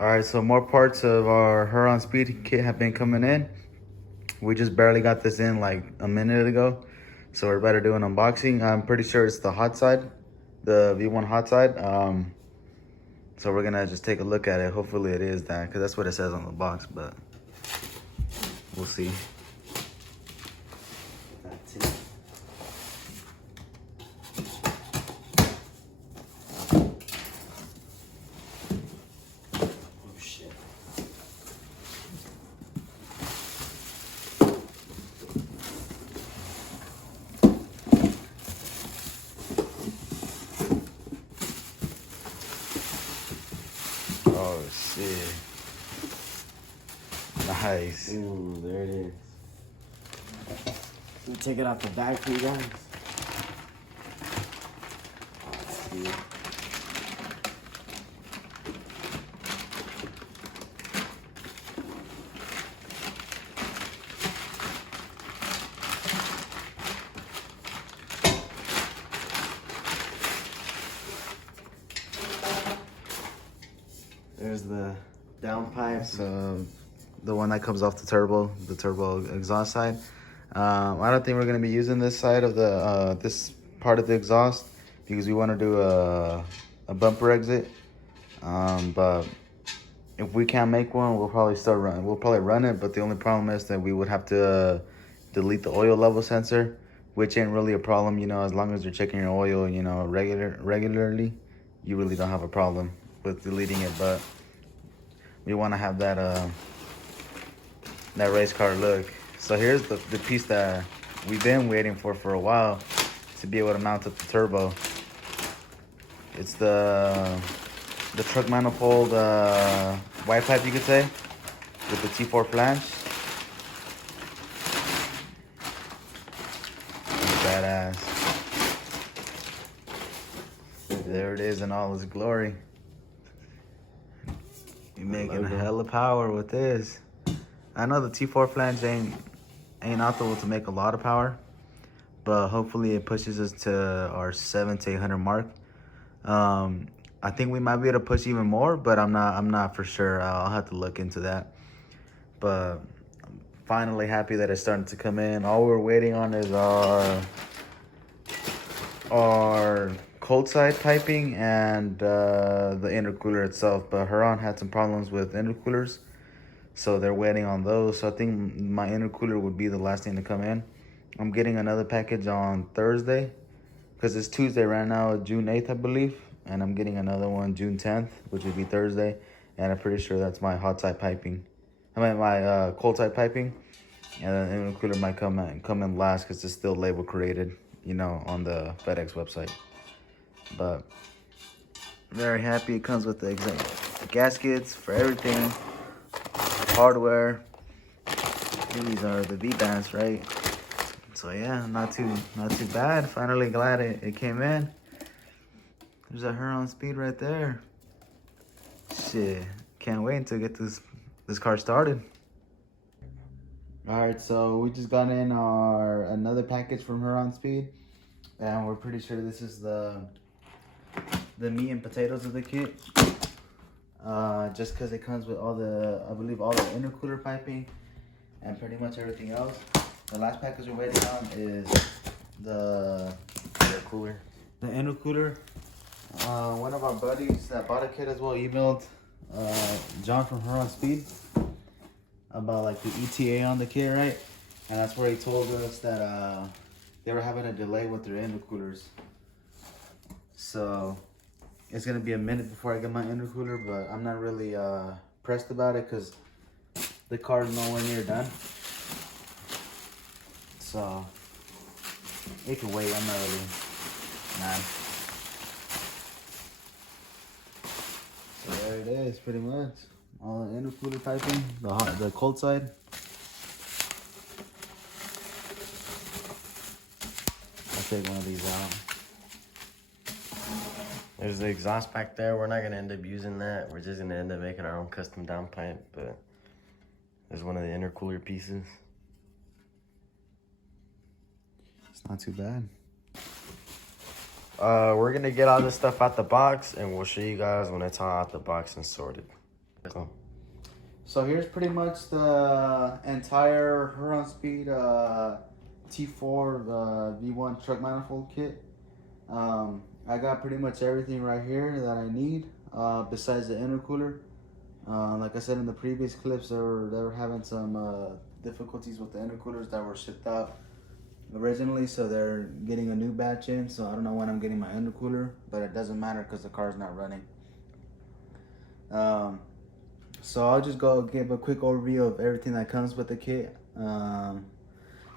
All right, so more parts of our Huron Speed kit have been coming in. We just barely got this in like a minute ago, so we're about to do an unboxing. I'm pretty sure it's the hot side, the V1 hot side. So we're gonna just take a look at it. Hopefully it is that, because that's what it says on the box, but we'll see. That's it. Oh shit. Oh shit. Nice. Ooh, there it is. Let me take it out the bag for you guys. Let's see. There's the downpipe. So the one that comes off the turbo exhaust side. I don't think we're gonna be using this side of the this part of the exhaust because we want to do a bumper exit. But if we can't make one, we'll probably run it. But the only problem is that we would have to delete the oil level sensor, which ain't really a problem, you know, as long as you're checking your oil, you know, regularly, you really don't have a problem with deleting it. But we want to have that that race car look. So here's the piece that we've been waiting for a while to be able to mount up the turbo. It's the truck manifold white pipe, you could say, with the T4 flange. Badass. There it is in all its glory. You're making a hell of power with this. I know the T4 flange ain't optimal to make a lot of power, but hopefully it pushes us to our 700 to 800 mark. I think we might be able to push even more, but I'm not for sure. I'll have to look into that. But I'm finally happy that it's starting to come in. All we're waiting on is our cold side piping and the intercooler itself. But Huron had some problems with intercoolers, so they're waiting on those. So I think my intercooler would be the last thing to come in. I'm getting another package on Thursday, because it's Tuesday right now, June 8th, I believe. And I'm getting another one June 10th, which would be Thursday. And I'm pretty sure that's my hot side piping. I mean, my cold side piping. And then the intercooler might come in last because it's still label created, you know, on the FedEx website. But very happy. It comes with the gaskets for everything, hardware. These are the V-bands, right? So yeah, not too bad. Finally glad it came in. There's a Huron Speed right there. Shit, can't wait until get this car started. All right, so we just got in another package from Huron Speed, and we're pretty sure this is the meat and potatoes of the kit. Just because it comes with I believe all the intercooler piping and pretty much everything else. The last package we're waiting on is the intercooler. The intercooler. One of our buddies that bought a kit as well emailed John from Huron Speed about like the ETA on the kit, right? And that's where he told us that they were having a delay with their intercoolers. So it's gonna be a minute before I get my intercooler, but I'm not really pressed about it because the car is nowhere near done. So it can wait. I'm not really mad. So there it is, pretty much. All the intercooler piping, the cold side. I'll take one of these out. There's the exhaust back there. We're not gonna end up using that. We're just gonna end up making our own custom downpipe, but there's one of the intercooler pieces. It's not too bad. We're gonna get all this stuff out the box and we'll show you guys when it's all out the box and sorted. Cool. So here's pretty much the entire Huron Speed T4 V1 truck manifold kit. I got pretty much everything right here that I need, besides the intercooler. Like I said in the previous clips, they were having some difficulties with the intercoolers that were shipped out originally, so they're getting a new batch in. So I don't know when I'm getting my intercooler, but it doesn't matter because the car's not running. So I'll just go give a quick overview of everything that comes with the kit.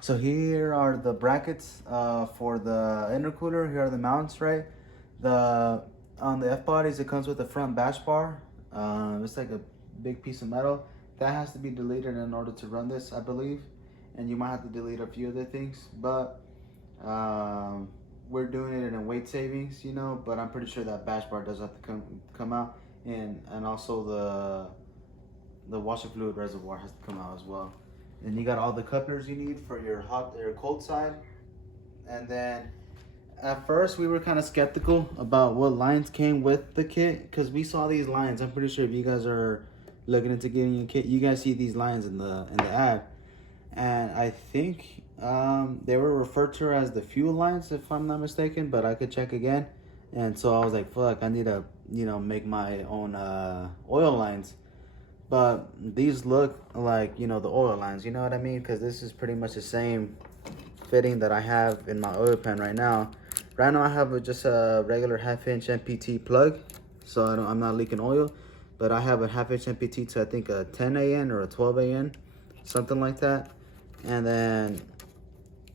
So here are the brackets for the intercooler. Here are the mounts, right? On the F bodies, it comes with a front bash bar. It's like a big piece of metal that has to be deleted in order to run this, I believe. And you might have to delete a few other things, but we're doing it in weight savings, you know. But I'm pretty sure that bash bar does have to come out, and also the washer fluid reservoir has to come out as well. And you got all the couplers you need for your cold side. And then at first we were kind of skeptical about what lines came with the kit, because we saw these lines. I'm pretty sure if you guys are looking into getting a kit, you guys see these lines in the ad, and I think they were referred to as the fuel lines, if I'm not mistaken, but I could check again. And so I was like, fuck, I need to, you know, make my own oil lines. But these look like, you know, the oil lines, you know what I mean? Because this is pretty much the same fitting that I have in my oil pan right now. Right now I have just a regular 1/2" MPT plug, so I'm not leaking oil. But I have a 1/2" MPT to, I think, a 10 AN or a 12 AN, something like that. And then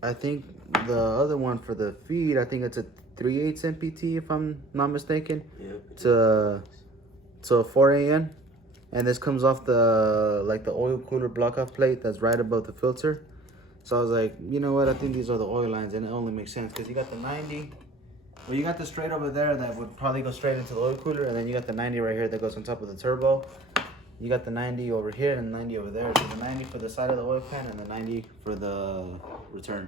I think the other one for the feed, I think it's a 3/8 MPT, if I'm not mistaken. Yep. To a 4 AN. And this comes off the oil cooler block off plate that's right above the filter. So I was like, you know what, I think these are the oil lines, and it only makes sense because you got the 90. Well, you got the straight over there that would probably go straight into the oil cooler, and then you got the 90 right here that goes on top of the turbo. You got the 90 over here and 90 over there. So the 90 for the side of the oil pan and the 90 for the return.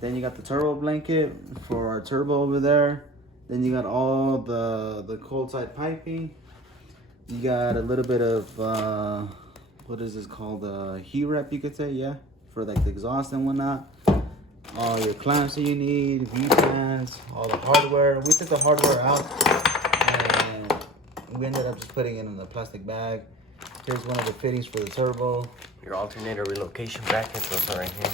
Then you got the turbo blanket for our turbo over there. Then you got all the cold side piping. You got a little bit of what is this called? Heat wrap, you could say, yeah, for like the exhaust and whatnot. All your clamps that you need, V-pans, all the hardware. We took the hardware out and we ended up just putting it in a plastic bag. Here's one of the fittings for the turbo. Your alternator relocation brackets, those are right here.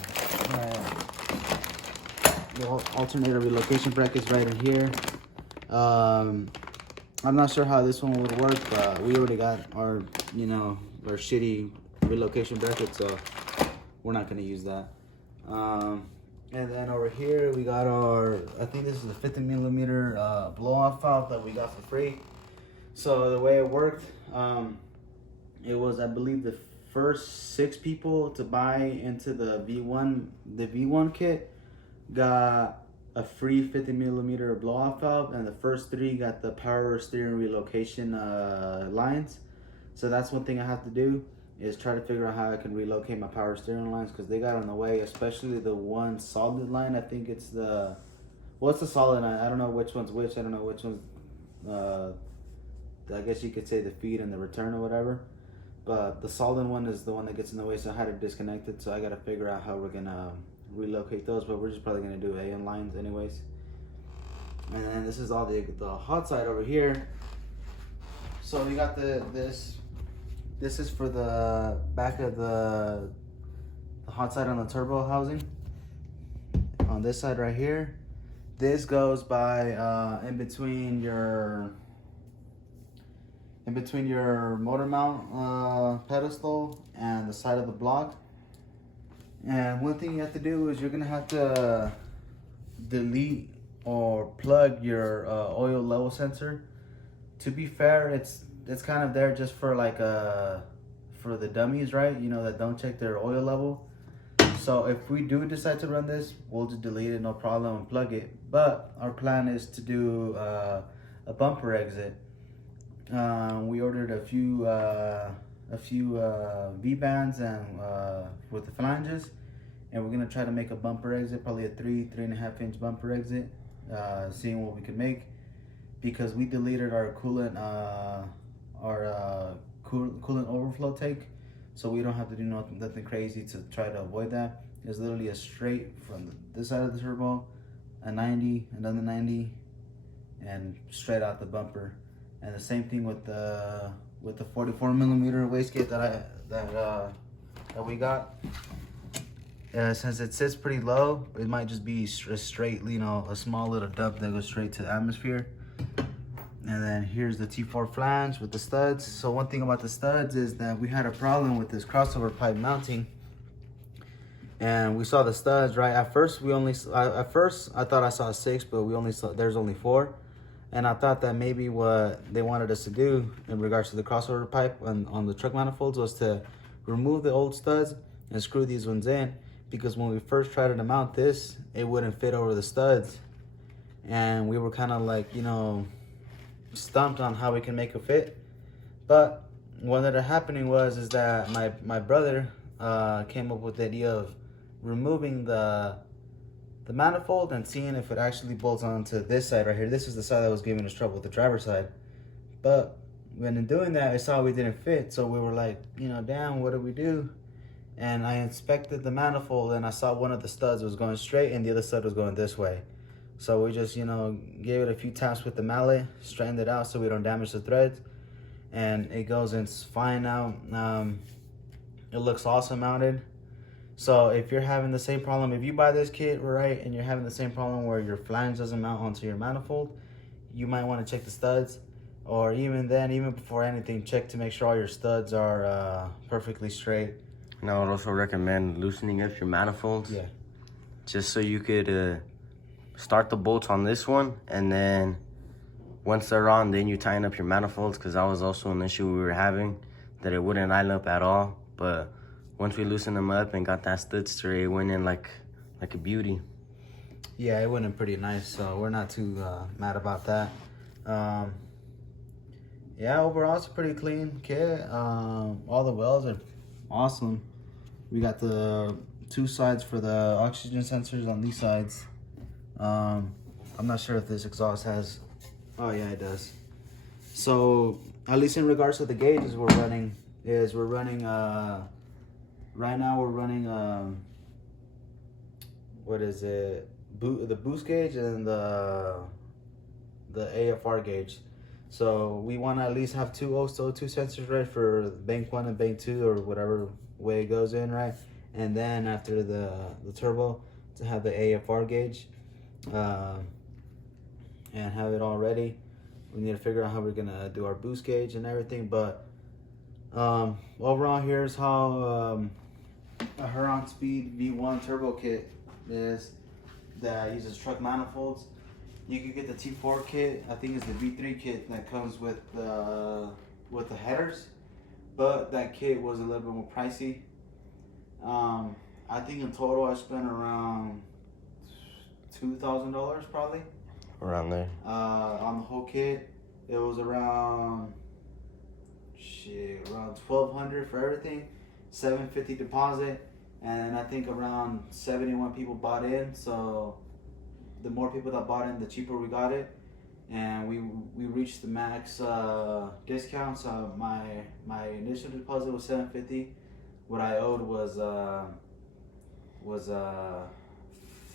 The alternator relocation brackets right in here. I'm not sure how this one would work, but we already got our, you know, our shitty relocation bracket, so we're not gonna use that. And then over here we got our, I think this is a 50mm blow-off valve that we got for free. So the way it worked, it was, I believe, the first 6 people to buy into the V1 kit got a free 50mm blow-off valve, and the first 3 got the power steering relocation lines. So that's one thing I have to do, is try to figure out how I can relocate my power steering lines, because they got on the way, especially the one solid line. I think it's the, well, it's the solid line. I don't know which one's which. I don't know which one's, I guess you could say the feed and the return or whatever. But the solid one is the one that gets in the way, so I had to disconnect it. So I got to figure out how we're going to relocate those, but we're just probably going to do AN lines anyways. And then this is all the hot side over here. So we got this is for the back of the hot side on the turbo housing. On this side right here, this goes by in between your motor mount pedestal and the side of the block. And one thing you have to do is you're gonna have to delete or plug your oil level sensor. To be fair, it's kind of there just for like for the dummies, right? You know, that don't check their oil level. So if we do decide to run this, we'll just delete it, no problem, and plug it. But our plan is to do a bumper exit. We ordered a few V-bands and with the flanges, and we're gonna try to make a bumper exit, probably a 3.5 inch bumper exit, seeing what we can make, because we deleted our coolant, our coolant overflow tank, so we don't have to do nothing crazy to try to avoid that. It's literally a straight from this side of the turbo, a 90, another 90, and straight out the bumper. And the same thing with the 44 millimeter wastegate that we got. Since it sits pretty low, it might just be a straight, a small little dump that goes straight to the atmosphere. And then here's the T4 flange with the studs. So one thing about the studs is that we had a problem with this crossover pipe mounting. And we saw the studs, right? At first I thought I saw 6, but there's only 4. And I thought that maybe what they wanted us to do in regards to the crossover pipe on the truck manifolds was to remove the old studs and screw these ones in, because when we first tried to mount this, it wouldn't fit over the studs. And we were kind of like, stumped on how we can make it fit. But what ended up happening is that my brother came up with the idea of removing the manifold and seeing if it actually bolts onto this side right here. This is the side that was giving us trouble, the driver's side. But when in doing that, I saw we didn't fit, so we were like, damn, what do we do? And I inspected the manifold and I saw one of the studs was going straight and the other stud was going this way. So we just, gave it a few taps with the mallet, straightened it out so we don't damage the threads, and it goes in fine now. It looks awesome mounted. So if you're having the same problem, if you buy this kit, right, and you're having the same problem where your flange doesn't mount onto your manifold, you might want to check the studs. Or even before anything, check to make sure all your studs are perfectly straight. And I would also recommend loosening up your manifolds. Yeah. Just so you could start the bolts on this one, and then once they're on, then you tighten up your manifolds, because that was also an issue we were having, that it wouldn't line up at all. But once we loosened them up and got that stud straight, it went in like a beauty. Yeah, it went in pretty nice, so we're not too mad about that. Yeah, overall it's a pretty clean kit. All the welds are awesome. We got the 2 sides for the oxygen sensors on these sides. I'm not sure if this exhaust has, oh yeah, it does. So at least in regards to the gauges we're running, right now we're running what is it, the boost gauge and the AFR gauge. So we want to at least have 2 O2 sensors, right, for bank 1 and bank 2, or whatever way it goes in, right? And then after the turbo, to have the AFR gauge, and have it all ready. We need to figure out how we're gonna do our boost gauge and everything. But overall, here's how a Huron Speed V1 turbo kit is, that uses truck manifolds. You can get the T4 kit. I think it's the V3 kit that comes with the headers, but that kit was a little bit more pricey. I think in total I spent around $2,000 probably. Around there. On the whole kit, it was around $1,200 for everything, $750 deposit, and I think around 71 people bought in. So the more people that bought in, the cheaper we got it, and we reached the max discount. So my initial deposit was $750. What I owed was $500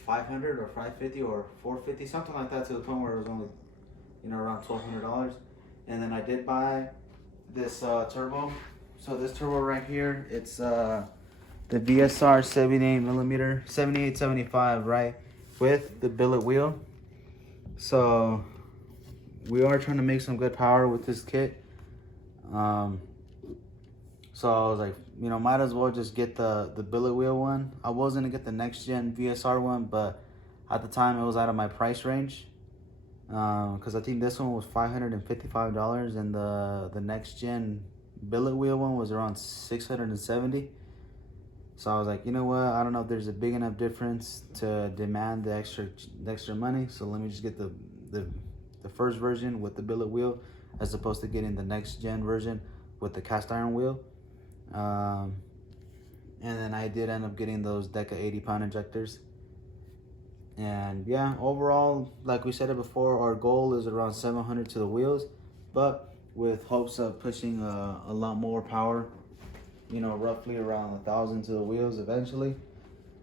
or $550 or $450, something like that, to the point where it was only around $1,200. And then I did buy this turbo. So this turbo right here, it's the VSR 7875, right, with the billet wheel. So we are trying to make some good power with this kit. So I was like, might as well just get the billet wheel one. I was gonna get the next gen VSR one, but at the time it was out of my price range. Because I think this one was $555 and the next gen billet wheel one was around $670. So I was like, you know what? I don't know if there's a big enough difference to demand the extra money. So let me just get the first version with the billet wheel, as opposed to getting the next gen version with the cast iron wheel. And then I did end up getting those Deca 80-pound injectors. And yeah, overall, like we said it before, our goal is around $700 to the wheels, but with hopes of pushing a lot more power, you know, roughly around 1,000 to the wheels eventually.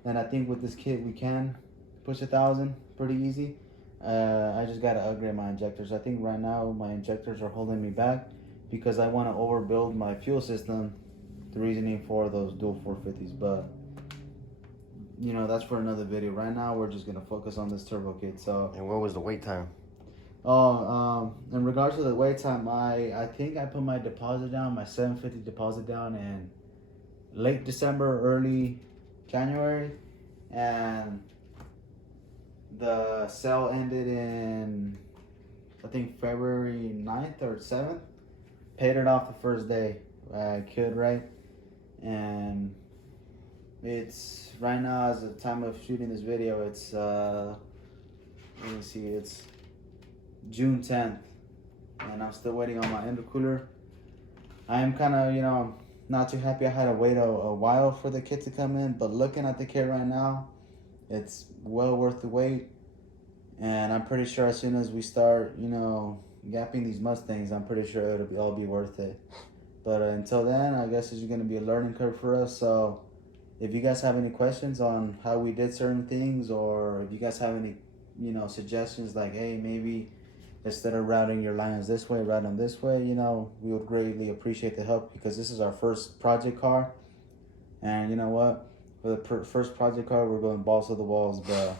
And I think with this kit we can push 1,000 pretty easy. I just gotta upgrade my injectors. I think right now my injectors are holding me back because I want to overbuild my fuel system. The reasoning for those dual 450s, but you know, that's for another video. Right now we're just gonna focus on this turbo kit. So, and what was the wait time? In regards to the wait time, I think I put my deposit down, my 750 deposit down in late December, early January, and the sale ended in, I think, February 9th or 7th. Paid it off the first day I could, right? And it's right now, as the time of shooting this video, it's let me see, it's June 10th, and I'm still waiting on my intercooler. I am kind of, you know, not too happy I had to wait a while for the kit to come in, but looking at the kit right now, it's well worth the wait. And I'm pretty sure as soon as we start, you know, gapping these Mustangs, I'm pretty sure it'll all be worth it. But until then, I guess it's going to be a learning curve for us. So if you guys have any questions on how we did certain things, or if you guys have any, you know, suggestions like, hey, maybe instead of routing your lines this way, route them this way, you know, we would greatly appreciate the help, because this is our first project car. And you know what? For the first project car, we're going balls to the walls. But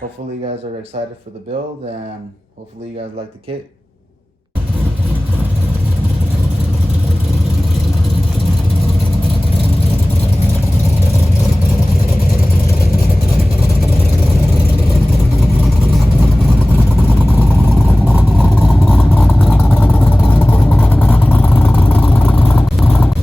hopefully you guys are excited for the build, and hopefully you guys like the kit.